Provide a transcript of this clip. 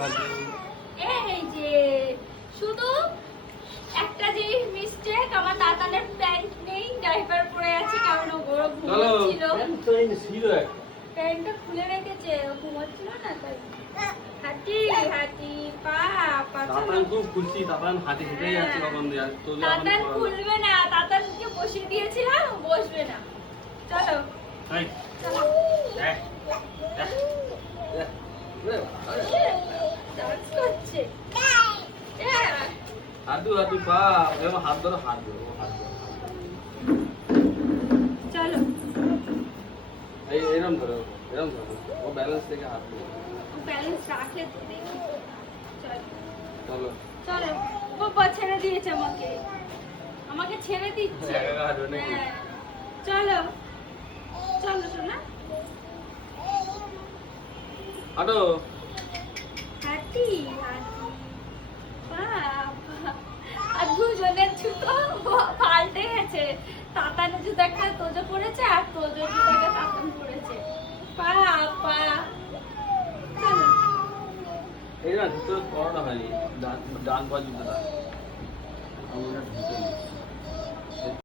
এই যে শুধু একটা যে মিস্টেক, আমার দাদানের প্যান্ট নেই, ডাইপার পরে আছে কারণ ও বড় ঘুমোচ্ছিল। প্যান্টটা খুলে রেখেছে, ও ঘুমোচ্ছিল না তাই। হাঁটি হাঁটি পা পা তাতান খুব খুশি, তাতান হাঁটি হেঁটেই যাচ্ছে কখন দিয়ে। তাতান খুলবে না, তাতানকে বসিয়ে দিয়েছিলাম, ও বসবে না। চলো চলো ডান্স করছে। হাঁটু হাঁটু পা, এরকম হাত ধরো, হাত ধরো, হাত ধরো। চলো এরকম ধরো, এরকম ধরো। ও ব্যালেন্স থেকে হাত ধরো। ব্যালেন্স রাখে তো দেখি। চলো চলো। চলো, বাবা ছেড়ে দিয়েছে আমাকে, আমাকে ছেড়ে দিচ্ছে। একা হাঁটো নাকি? হ্যাঁ। চলো চলো শোনা, হাঁটো। হাঁটি হাঁটি বাবা। আর দুজনের জুতো পাল্টে গেছে, তাতানের জুতো একটা তোজো পড়েছে আর তোজোর জুতো একটা তাতান পড়েছে। পা পা চলো। এই না জুতো পরাটা হয়নি, ডান পা জুতোটা। আমি ওটা ঢুকে